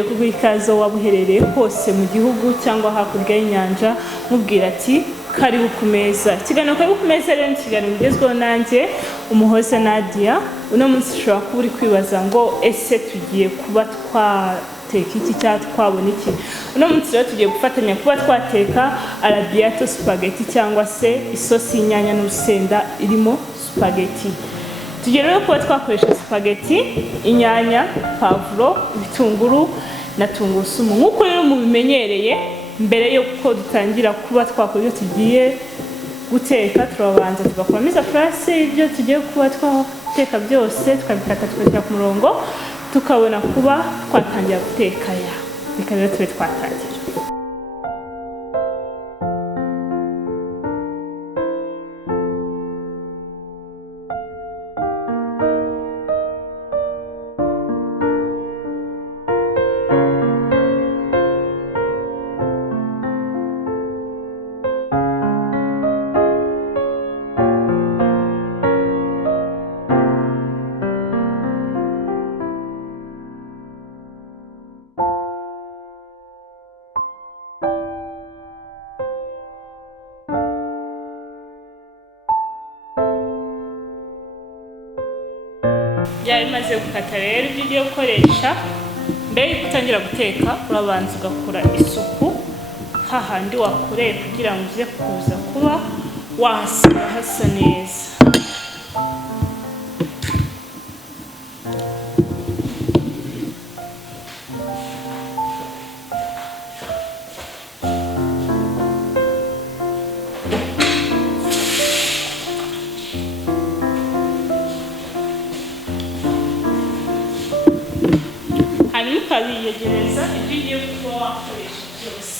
nongeye kuguha ikaze wabuherereye hose mu gihugu cyangwa hakurya y'inyanja mubwira ati karibu kumeza. Ikiganiro karibu kumeza rero ikiganiro mugezweho nanjye Umuhoza Nadia. Uno munsi ushobora kuba uri kwibaza ngo ese tugiye kuba twateka iki cyangwa twabona iki. Uno munsi rero tugiye gufatanya kuba twateka arrabbiato spaghetti cyangwa se isosi y'inyanya n'urusenda irimo spaghetti. Tugiye rero kuba twakoresha spaghetti, inyanya, pavuro, ibitunguru na tungurusumu. Nk'uko rero mubimenyereye, mbere yo ko dutangira kuba twakora ibyo tugiye guteka, turabanza tugakuramo izo place ibyo tugiye kuba twateka byose, tukabikata tukabishyira ku murongo, tukabona kuba twatangira guteka. Reka rero tube twatangira. Byari bimaze gukata rero ibyo ugiye gukoresha. Mbere yo gutangira guteka urabanza ugakora isuku hahandi wakoreye kugira ngo uze kuza kuba wahasiga hasa neza. Hanyuma ukabiyegereza ibyo ugiye kuba wakoresha byose.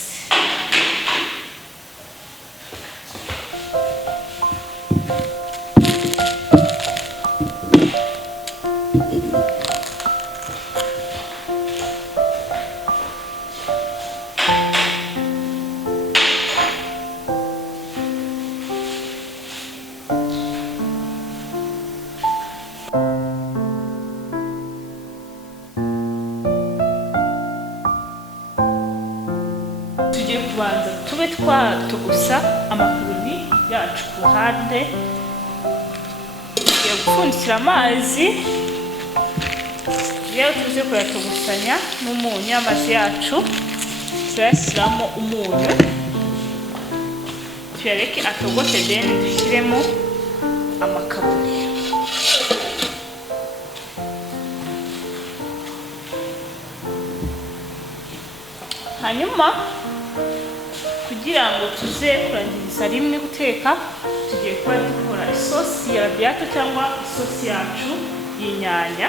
Kubanza tube twatugusa amakaroni yacu ku ruhande. Tugiye gupfundikira amazi rero tuze kuyatugusanya n'umunyu. Amazi yacu turayashyiramo umunyu, tuyareke atogote, then dushyiremo amakaroni. Hanyuma kugira ngo tuze kurangiriza rimwe guteka, tugiye kuba dukora isosi ya arrabbiato cyangwa isosi yacu y'inyanya.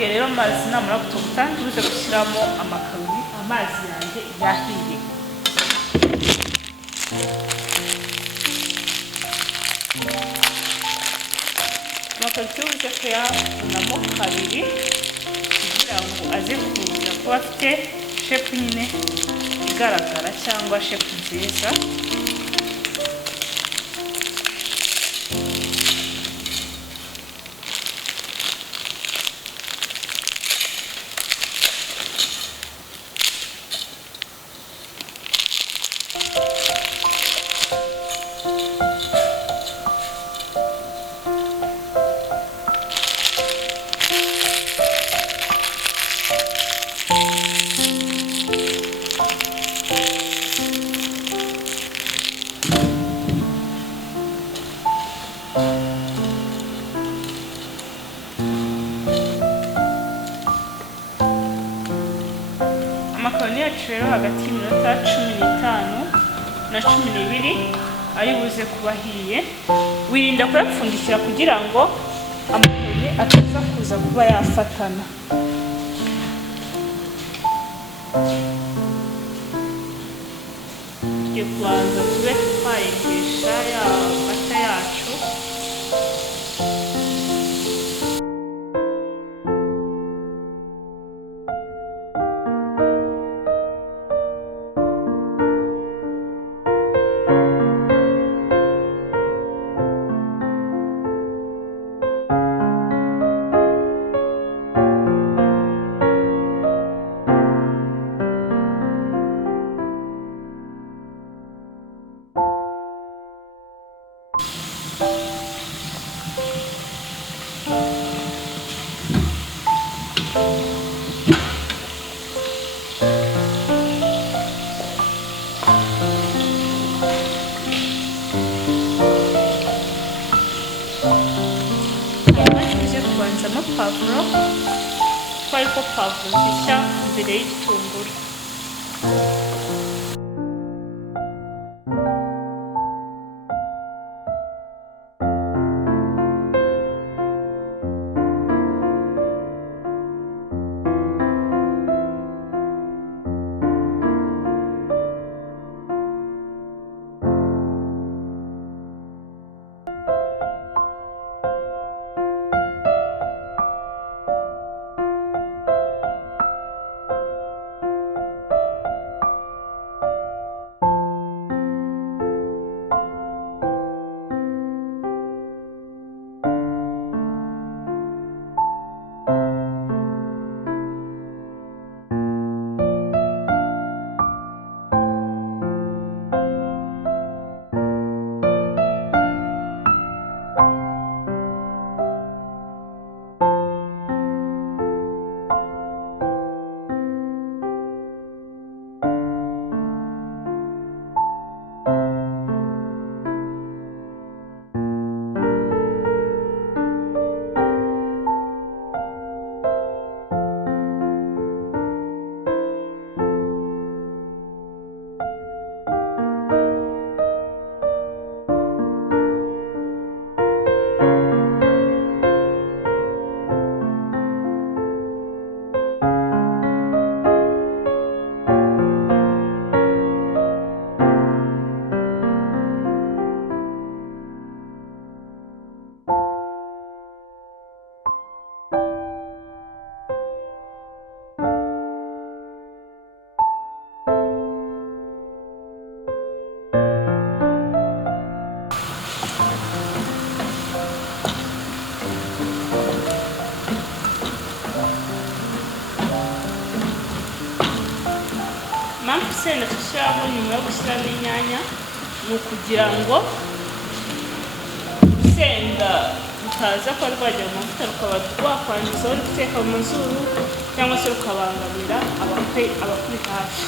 Rero amazi namara gutogota tuze gushyiramo amakaroni. Amazi yanjye yahiye. Amakaroni tuze kuyafunamo kabiri kugira ngo aze kuza kuba afite shepu nyine igaragara cyangwa shepu nziza. Amakaroni yacu rero hagati y'iminota 15 na 12 ari buze kuba ahiye. Wirinda kuyapfundikira kugira ngo amakaroni ataza kuza kuba yafatana. tugiye kubanza tube twayigisha ya mata yacu. Kubanzamo pavuro, kuko ariko pavuro zishya mbere y'igitunguru. Impamvu isenda dushyiraho nyuma yo gushyiramo inyanya ni ukugira ngo urusenda rutaza kuba rwajya mu mavuta rukaba rwakwangiza aho uri guteka mu mazuru cyangwa se rukabangamira abakuri hafi.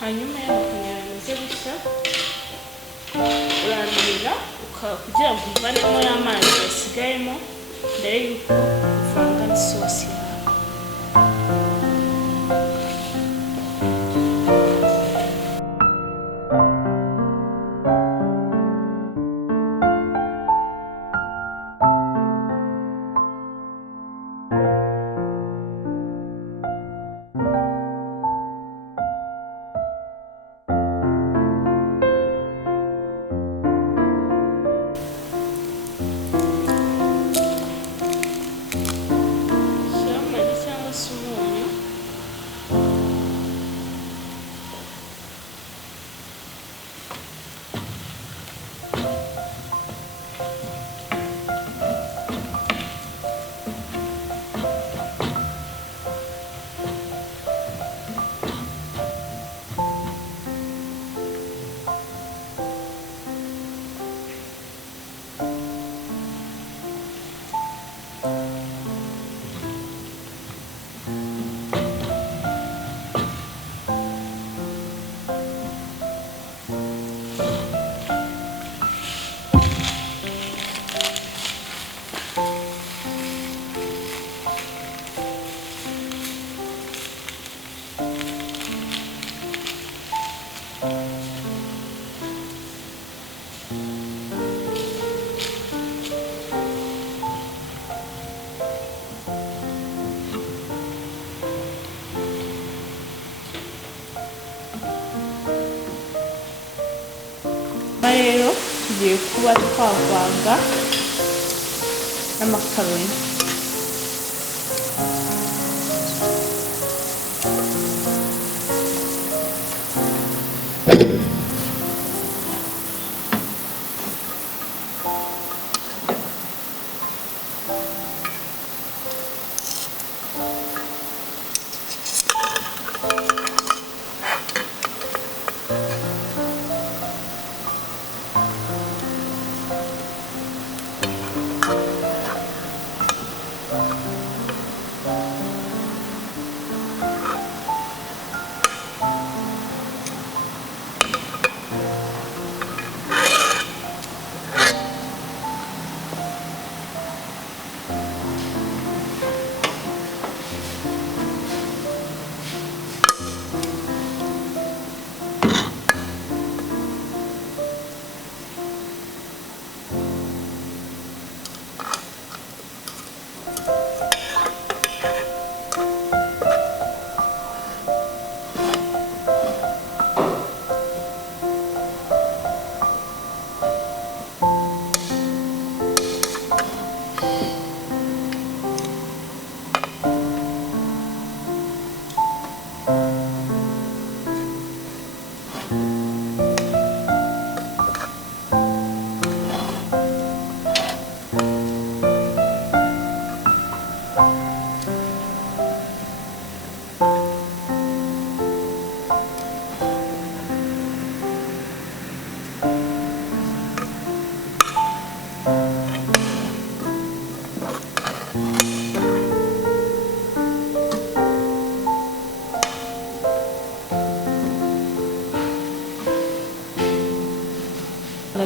hanyuma y'amakamera ameze gutya uranurira kugira ngo uvanemo y'amazi yasigayemo mbere y'uko uvanga n'isosi yawe. hanyuma rero tugiye kuba twavanga n'amakaroni.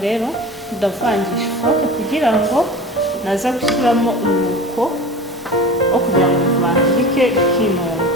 Rero ndavangisha ifoke kugira ngo naza gushyiramo umwuko wo kugira ngo bivangike bikinonga.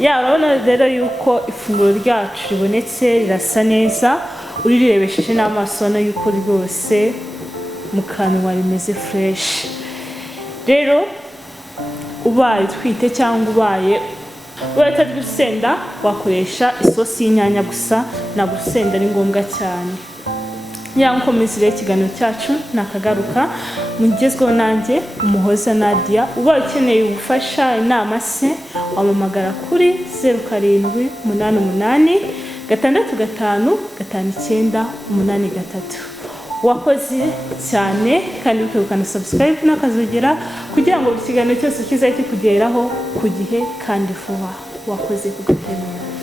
Urabona rero yuko ifunguro ryacu ribonetse rirasa neza, urirebesheje n'amaso no yuko rwose mu kanwa rimeze fresh. Rero ubaye twite cyangwa ubaye utarya urusenda wakoresha isosi y'inyanya gusa, na urusenda ari ngombwa cyane. Nko muzire ikiganiro cyacu nakagaruka mugezweho nanjye Umuhoza Nadia. Ubaye ukeneye ubufasha inama se wamamagara kuri 0788 655 5983. Wakoze cyane kandi ukabukana subscribe n'akazogera kugira ngo ikiganiro cyose kizahite kugeraho ku gihe kandi vuba. Wakoze kugutemera.